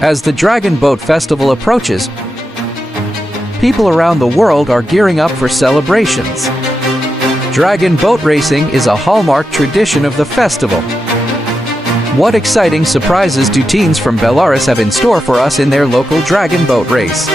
As the Dragon Boat Festival approaches, people around the world are gearing up for celebrations. Dragon boat racing is a hallmark tradition of the festival. What exciting surprises do teens from Belarus have in store for us in their local dragon boat race?